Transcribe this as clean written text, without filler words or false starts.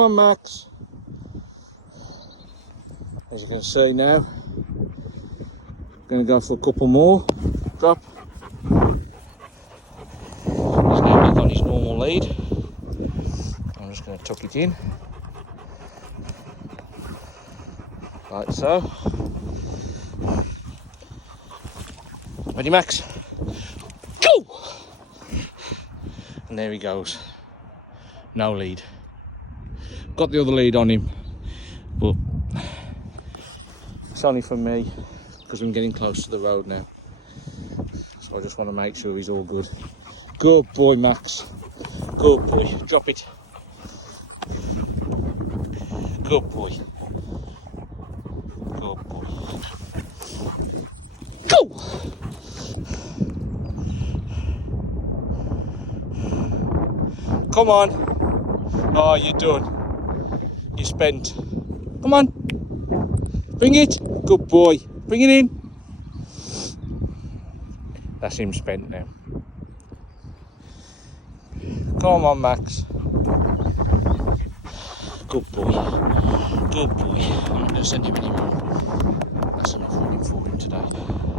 Come on, Max. As you can see now, going to go for a couple more. Drop. He's now back on his normal lead. I'm just going to tuck it in. Like so. Ready, Max? Go! And there he goes. No lead. Got the other lead on him, but it's only for me because I'm getting close to the road now. So I just want to make sure he's all good. Good boy, Max. Good boy. Drop it. Good boy. Good boy. Go! Come on. Oh, you're done. You're spent. Come on. Bring it. Good boy. Bring it in. That's him spent now. Come on, Max. Good boy. Good boy. I'm not going to send him anymore. That's enough running for him today.